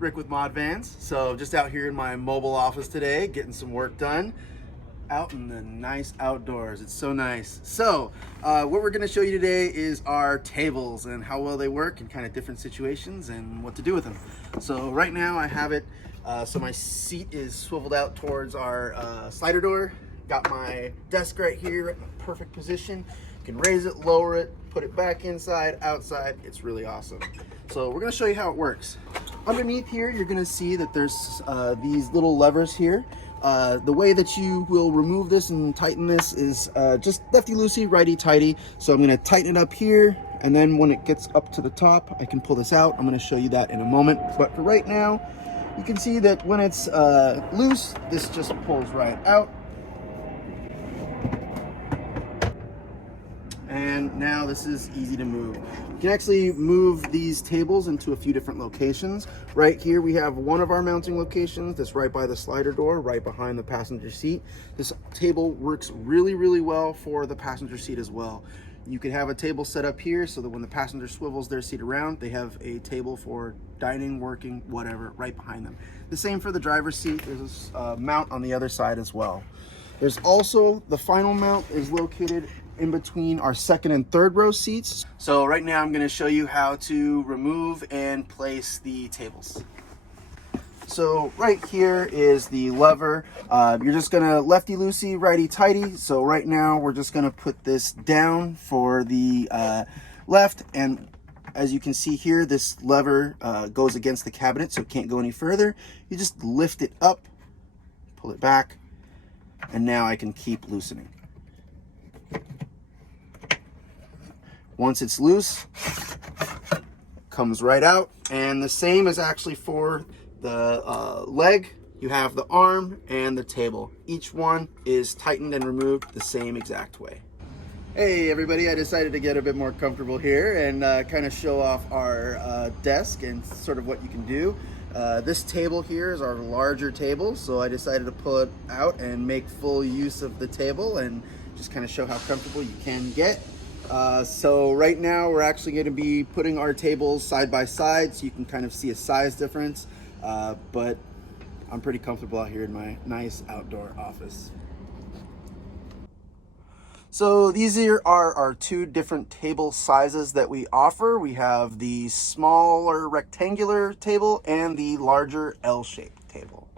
Rick with ModVans. So just out here in my mobile office today, getting some work done out in the nice outdoors. It's so nice. So what we're going to show you today is our tables and how well they work in kind of different situations and what to do with them. So right now I have it, so my seat is swiveled out towards our slider door. Got my desk right here in a perfect position. You can raise it, lower it, put it back inside, outside. It's really awesome. So we're going to show you how it works. Underneath here, you're going to see that there's these little levers here. The way that you will remove this and tighten this is just lefty-loosey, righty-tighty. So I'm going to tighten it up here, and then when it gets up to the top, I can pull this out. I'm going to show you that in a moment. But for right now, you can see that when it's loose, this just pulls right out. And now this is easy to move. You can actually move these tables into a few different locations. Right here we have one of our mounting locations that's right by the slider door, right behind the passenger seat. This table works really, really well for the passenger seat as well. You could have a table set up here so that when the passenger swivels their seat around, they have a table for dining, working, whatever, right behind them. The same for the driver's seat. There's a mount on the other side as well. There's also, the final mount is located in between our second and third row seats. So right now I'm going to show you how to remove and place the tables. So right here is the lever. You're just going to lefty-loosey, righty-tighty. So right now we're just going to put this down for the left, and as you can see here, this lever goes against the cabinet, so it can't go any further. You just lift it up, pull it back, and now I can keep loosening. Once it's loose, it comes right out. And the same is actually for the leg. You have the arm and the table. Each one is tightened and removed the same exact way. Hey everybody, I decided to get a bit more comfortable here and kind of show off our desk and sort of what you can do. This table here is our larger table, so I decided to pull it out and make full use of the table and just kind of show how comfortable you can get. So right now we're actually going to be putting our tables side by side so you can kind of see a size difference, but I'm pretty comfortable out here in my nice outdoor office. So these here are our two different table sizes that we offer. We have the smaller rectangular table and the larger L-shaped table.